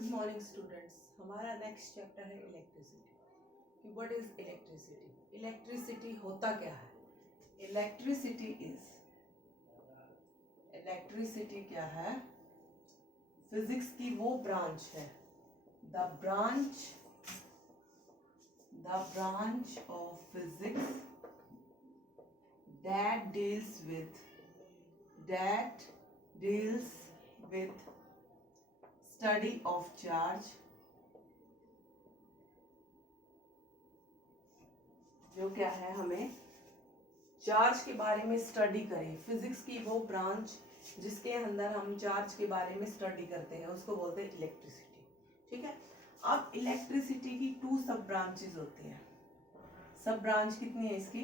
Good morning students. हमारा next chapter है electricity कि व्हाट इज इलेक्ट्रिसिटी। इलेक्ट्रिसिटी होता क्या है? इलेक्ट्रिसिटी क्या है? फिजिक्स की वो ब्रांच है, the branch of physics that deals with study of charge, जो क्या है, हमें चार्ज के बारे में स्टडी करें। फिजिक्स की वो ब्रांच जिसके अंदर हम चार्ज के बारे में स्टडी करते हैं उसको बोलते हैं इलेक्ट्रिसिटी। ठीक है। अब इलेक्ट्रिसिटी की 2 सब ब्रांचेस होती हैं। सब ब्रांच कितनी है इसकी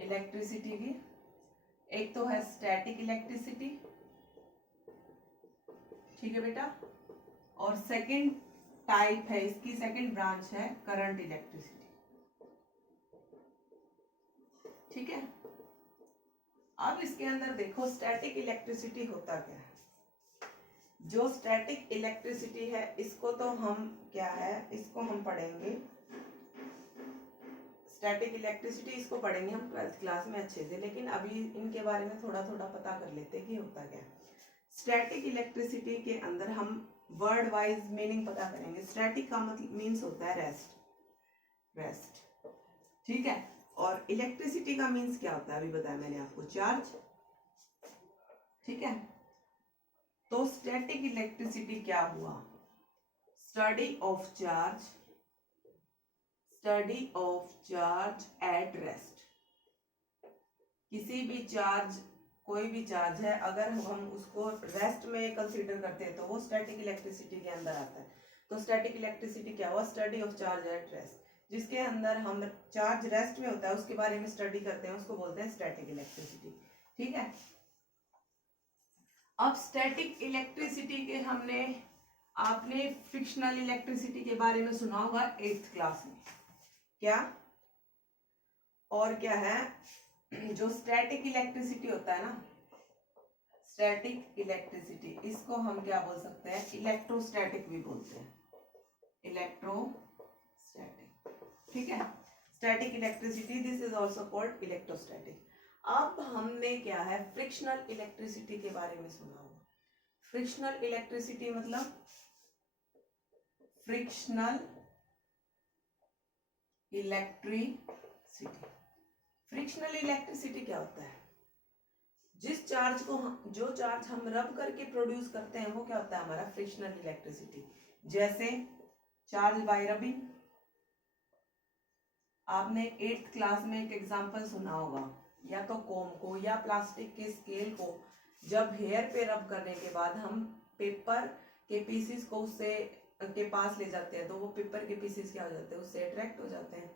इलेक्ट्रिसिटी की? एक तो है स्टैटिक इलेक्ट्रिसिटी, ठीक है बेटा, और सेकंड टाइप है इसकी, सेकंड ब्रांच है करंट इलेक्ट्रिसिटी। ठीक है। अब इसके अंदर देखो स्टैटिक इलेक्ट्रिसिटी होता क्या है। जो स्टैटिक इलेक्ट्रिसिटी है इसको तो हम क्या है, इसको हम पढ़ेंगे स्टैटिक इलेक्ट्रिसिटी, इसको पढ़ेंगे हम 12th क्लास में अच्छे से, लेकिन अभी इनके बारे में थोड़ा थोड़ा पता कर लेते हैं कि होता क्या है। स्टैटिक इलेक्ट्रिसिटी के अंदर हम वर्ड वाइज मीनिंग पता करेंगे। स्टैटिक का मतलब मीन्स होता है रेस्ट, ठीक है। और इलेक्ट्रिसिटी का मीन्स क्या होता है अभी बताया मैंने आपको, चार्ज। ठीक है। तो स्टैटिक इलेक्ट्रिसिटी क्या हुआ? Study of charge at rest. किसी भी चार्ज, कोई भी चार्ज है, अगर हम उसको रेस्ट में कंसीडर करते हैं तो वो स्टैटिक इलेक्ट्रिसिटी के अंदर आता है। तो स्टैटिक इलेक्ट्रिसिटी क्या हुआ? Study of charge at rest. जिसके अंदर हम चार्ज रेस्ट में होता है उसके बारे में स्टडी करते हैं, उसको बोलते हैं स्टैटिक इलेक्ट्रिसिटी। ठीक है। अब स्टैटिक इलेक्ट्रिसिटी के आपने फ्रिक्शनल इलेक्ट्रिसिटी के बारे में सुना होगा 8th क्लास में। क्या और क्या है? जो स्टैटिक इलेक्ट्रिसिटी होता है ना, स्टैटिक इलेक्ट्रिसिटी, इसको हम क्या बोल सकते हैं? इलेक्ट्रोस्टैटिक भी बोलते हैं, इलेक्ट्रोस्टैटिक। ठीक है। Static electricity, this is also called electrostatic. अब हमने क्या है, फ्रिक्शनल इलेक्ट्रिसिटी के बारे में सुना होगा। फ्रिक्शनल इलेक्ट्रिसिटी मतलब फ्रिक्शनल इलेक्ट्रिसिटी। फ्रिक्शनल इलेक्ट्रिसिटी क्या होता है? जिस चार्ज को जो चार्ज हम रब करके प्रोड्यूस करते हैं वो क्या होता है हमारा फ्रिक्शनल इलेक्ट्रिसिटी। जैसे चार्ज बाय रबिंग, आपने 8th क्लास में एक एग्जांपल सुना होगा, या तो कोम को या प्लास्टिक के स्केल को जब हेयर पे रब करने के बाद हम पेपर के पीसेस को उससे के पास ले जाते हैं तो वो पेपर के पीसेस क्या हो जाते हैं, उससे अट्रैक्ट हो जाते हैं।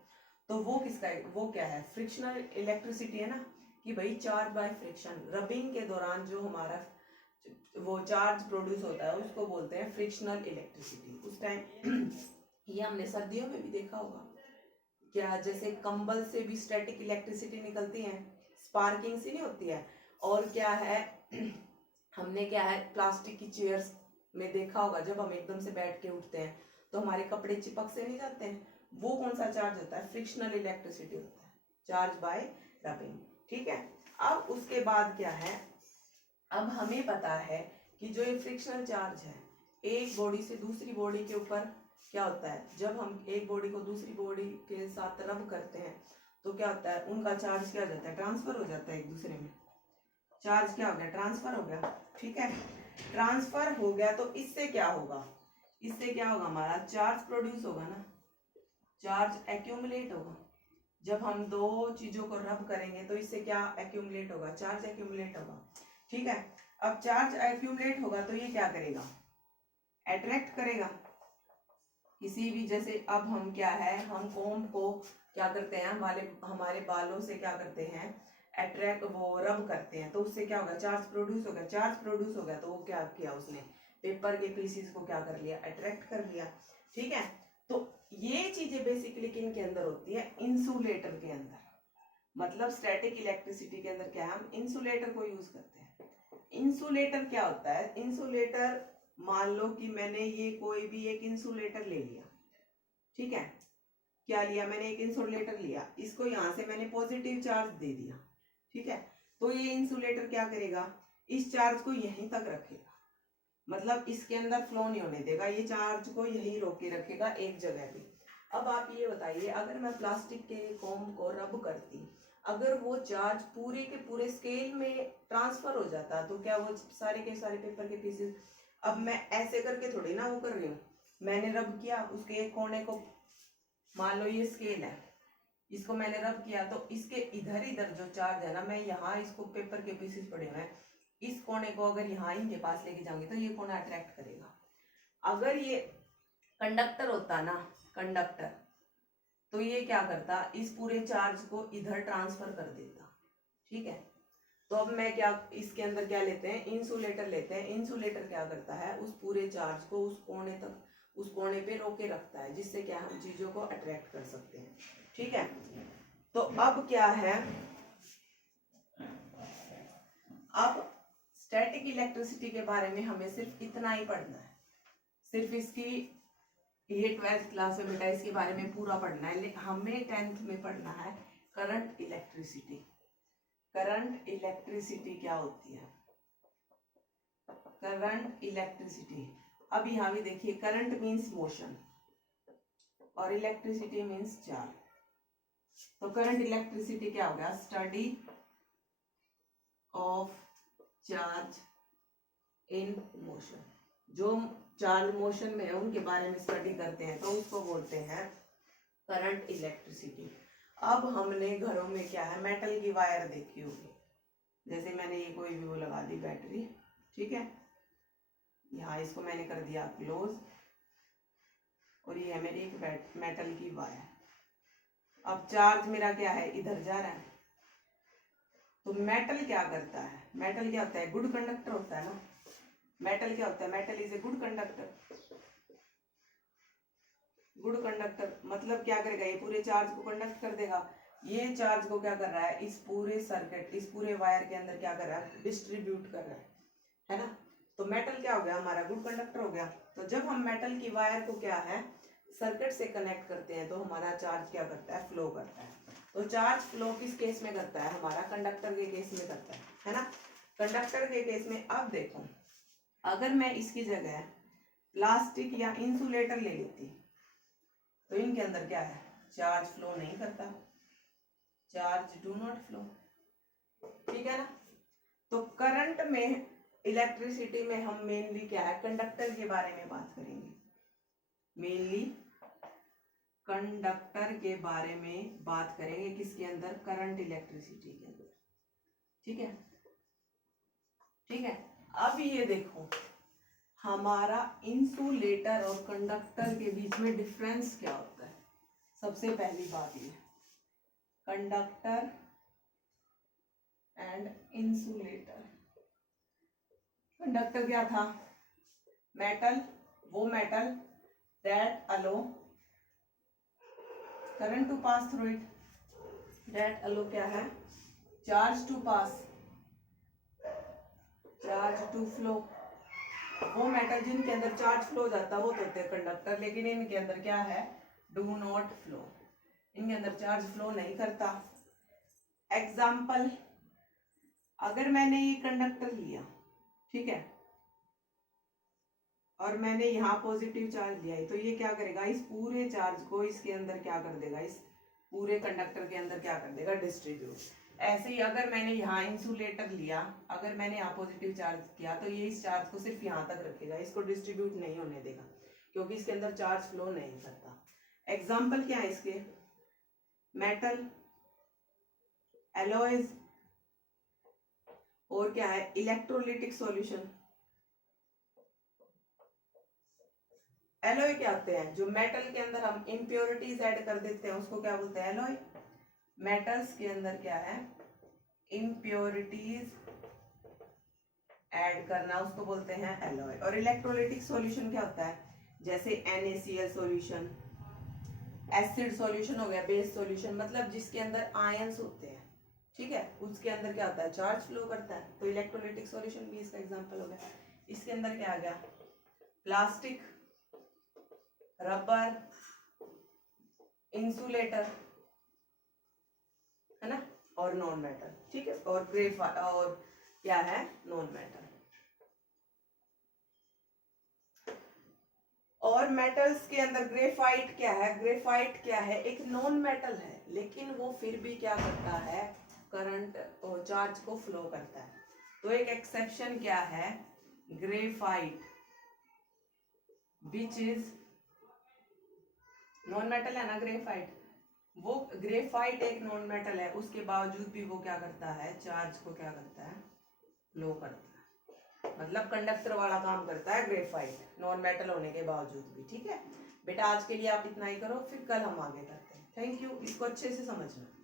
तो वो किसका, वो क्या है? फ्रिक्शनल इलेक्ट्रिसिटी है ना, कि भाई चार्ज बाय फ्रिक्शन, रबिंग के दौरान जो हमारा वो चार्ज प्रोड्यूस होता है उसको बोलते हैं फ्रिक्शनल इलेक्ट्रिसिटी। उस टाइम ये हमने सर्दियों में भी देखा होगा, क्या जैसे कंबल से भी स्टैटिक इलेक्ट्रिसिटी निकलती है, स्पार्किंग सी नहीं होती है। और क्या है, हमने क्या है प्लास्टिक की चेयर्स में देखा होगा, जब हम एकदम से बैठ के उठते हैं तो हमारे कपड़े चिपक से नहीं जाते हैं, वो कौन सा चार्ज होता है? फ्रिक्शनल इलेक्ट्रिसिटी होता है, चार्ज बाय रबिंग। ठीक है। अब उसके बाद क्या है, अब हमें पता है कि जो ये फ्रिक्शनल चार्ज है एक बॉडी से दूसरी बॉडी के ऊपर क्या होता है, जब हम एक बॉडी को दूसरी बॉडी के साथ रब करते हैं तो क्या होता है, उनका चार्ज क्या हो जाता है? ट्रांसफर हो जाता है एक दूसरे में। चार्ज क्या हो गया? ट्रांसफर हो गया। ठीक है। ट्रांसफर हो गया तो इससे क्या होगा? इससे क्या होगा? हमारा चार्ज प्रोड्यूस होगा ना, चार्ज एक्यूमुलेट होगा। जब हम दो चीजों को रब करेंगे तो इससे क्या एक्यूमुलेट होगा? चार्ज एक्यूमुलेट होगा। ठीक है। अब चार्ज एक्यूमुलेट होगा तो ये क्या करेगा? अट्रैक्ट करेगा किसी भी, जैसे अब हम क्या है, हम कोम को क्या करते हैं, हमारे बालों से क्या करते हैं, अट्रैक्ट, वो रब करते हैं, तो उससे क्या होगा? चार्ज प्रोड्यूस होगा। चार्ज प्रोड्यूस हो गया तो वो क्या किया उसने? पेपर के पीसेस को क्या कर लिया? अट्रैक्ट कर लिया। ठीक है। तो ये चीजें बेसिकली किन के अंदर होती है? इंसुलेटर के अंदर। मतलब स्टैटिक इलेक्ट्रिसिटी के अंदर क्या है, हम इंसुलेटर को यूज करते हैं। इंसुलेटर क्या होता है? इंसुलेटर मान लो कि मैंने ये कोई भी एक इंसुलेटर ले लिया, ठीक है, क्या लिया मैंने, एक इंसुलेटर लिया, इसको यहाँ से मैंने पॉजिटिव चार्ज दे दिया, ठीक है, तो ये इंसुलेटर क्या करेगा, इस चार्ज को यहीं तक रखेगा, मतलब इसके अंदर फ्लो नहीं होने देगा, ये चार्ज को यहीं रोक के रखेगा एक जगह पे। अब आप ये बताइए, अगर मैं प्लास्टिक के कॉम को रब करती, अगर वो चार्ज पूरे के पूरे स्केल में ट्रांसफर हो जाता, तो क्या वो सारे के सारे पेपर के पीसेस, अब मैं ऐसे करके थोड़ी ना वो कर रही हूँ, मैंने रब किया उसके एक कोने को, मान लो ये स्केल है, इसको मैंने रब किया, तो इसके इधर इधर जो चार्ज है ना, मैं यहाँ इसको पेपर के पीसेस पड़े हुए हैं, इस कोने को अगर यहाँ इनके पास लेके जाऊंगी तो ये कोना अट्रैक्ट करेगा। अगर ये कंडक्टर होता ना, कंडक्टर, तो ये क्या करता, इस पूरे चार्ज को इधर ट्रांसफर कर देता, ठीक है। तो अब मैं क्या, इसके अंदर क्या लेते हैं, इंसुलेटर लेते हैं, इंसुलेटर क्या करता है, उस पूरे चार्ज को उस कोने तक, उस कोने पे रोके रखता है, जिससे क्या हम चीजों को अट्रैक्ट कर सकते हैं, ठीक है। तो अब क्या है, अब स्टैटिक इलेक्ट्रिसिटी के बारे में हमें सिर्फ इतना ही पढ़ना है, सिर्फ इसकी, ये 12th क्लास में बेटा इसके बारे में पूरा पढ़ना है, हमें 10th में पढ़ना है करंट इलेक्ट्रिसिटी। करंट इलेक्ट्रिसिटी क्या होती है, करंट इलेक्ट्रिसिटी, अब यहाँ भी देखिए, करंट मीन्स मोशन और इलेक्ट्रिसिटी मीन्स चार्ज। तो करंट इलेक्ट्रिसिटी क्या हो गया, study of charge in motion, जो चार्ज मोशन में है उनके बारे में स्टडी करते हैं, तो उसको बोलते हैं करंट इलेक्ट्रिसिटी। अब हमने घरों में क्या है, मेटल की वायर देखी होगी, जैसे मैंने ये कोई भी वो लगा दी बैटरी, ठीक है, यहाँ इसको मैंने कर दिया क्लोज, और ये है मेरी एक मेटल की वायर। अब चार्ज मेरा क्या है, इधर जा रहा है, तो मेटल क्या करता है, मेटल क्या होता है, गुड कंडक्टर होता है ना, मेटल क्या होता है, metal is a good conductor. Good conductor मतलब क्या करेगा, ये पूरे चार्ज को कंडक्ट कर देगा, ये चार्ज को क्या कर रहा है, इस पूरे सर्किट, इस पूरे वायर के अंदर क्या कर रहा है, डिस्ट्रीब्यूट कर रहा है ना। तो मेटल क्या हो गया, हमारा गुड कंडक्टर हो गया। तो जब हम मेटल की वायर को क्या है, सर्किट से कनेक्ट करते हैं, तो हमारा चार्ज क्या करता है, फ्लो करता है। तो चार्ज फ्लो किस केस में करता है, हमारा कंडक्टर के केस में करता है ना, कंडक्टर के केस में। अब देखो, अगर मैं इसकी जगह प्लास्टिक या इंसुलेटर ले लेती, तो इनके अंदर क्या है, चार्ज फ्लो नहीं करता, चार्ज डू नॉट फ्लो, ठीक है ना। तो करंट में, इलेक्ट्रिसिटी में हम मेनली क्या है, कंडक्टर के बारे में बात करेंगे, मेनली कंडक्टर के बारे में बात करेंगे, किसके अंदर, करंट इलेक्ट्रिसिटी के अंदर, ठीक है, ठीक है। अब ये देखो, हमारा इंसुलेटर और कंडक्टर के बीच में डिफरेंस क्या होता है। सबसे पहली बात ये, कंडक्टर एंड इंसुलेटर। कंडक्टर क्या था, मेटल, वो metal that allow current to pass through it, that allow क्या है, charge to pass, charge to flow. वो मेटल जिनके अंदर चार्ज फ्लो हो जाता है वो तो होते हैं कंडक्टर, लेकिन इनके अंदर क्या है, डू नॉट फ्लो, इनके अंदर चार्ज फ्लो नहीं करता। एग्जाम्पल, अगर मैंने ये कंडक्टर लिया, ठीक है, और मैंने यहाँ पॉजिटिव चार्ज लिया है, तो ये क्या करेगा, इस पूरे चार्ज को इसके अंदर क्या कर देगा, इस पूरे कंडक्टर के अंदर क्या कर देगा, डिस्ट्रीब्यूट। ऐसे ही अगर मैंने यहाँ इंसुलेटर लिया, अगर मैंने यहाँ पॉजिटिव चार्ज किया, तो ये इस चार्ज को सिर्फ यहाँ तक रखेगा, इसको डिस्ट्रीब्यूट नहीं होने देगा, क्योंकि इसके अंदर चार्ज फ्लो नहीं करता। एग्जाम्पल क्या है इसके, मेटल, एलॉयज, और क्या है, इलेक्ट्रोलिटिक सॉल्यूशन। एलॉय क्या होते हैं, जो मेटल के अंदर हम इम्प्योरिटीज ऐड कर देते हैं उसको क्या बोलते हैं, एलॉय। मेटल्स के अंदर क्या है, इम्प्योरिटीज ऐड करना, उसको बोलते हैं एलॉय। और इलेक्ट्रोलिटिक सॉल्यूशन क्या होता है, जैसे NaCl सॉल्यूशन, एसिड सॉल्यूशन हो गया, बेस सॉल्यूशन, मतलब जिसके अंदर आयंस होते हैं, ठीक है, उसके अंदर क्या होता है, चार्ज फ्लो करता है। तो इलेक्ट्रोलिटिक सॉल्यूशन भी इसका एग्जांपल हो गया। इसके अंदर क्या आ गया, प्लास्टिक, रबर, इंसुलेटर, है ना, और नॉन मेटल, ठीक है। और ग्रेफाइट और क्या है, नॉन मेटल। और मेटल्स के अंदर ग्रेफाइट क्या है, ग्रेफाइट क्या है, एक नॉन मेटल है, लेकिन वो फिर भी क्या करता है, करंट और चार्ज को फ्लो करता है। तो एक एक्सेप्शन क्या है, graphite which is non metal है ना ग्रेफाइट, वो ग्रेफाइट एक नॉन मेटल है, उसके बावजूद भी वो क्या करता है, चार्ज को क्या करता है, फ्लो करता है, मतलब कंडक्टर वाला काम करता है ग्रेफाइट, नॉन मेटल होने के बावजूद भी। ठीक है बेटा, आज के लिए आप इतना ही करो, फिर कल हम आगे करते हैं। थैंक यू, इसको अच्छे से समझना।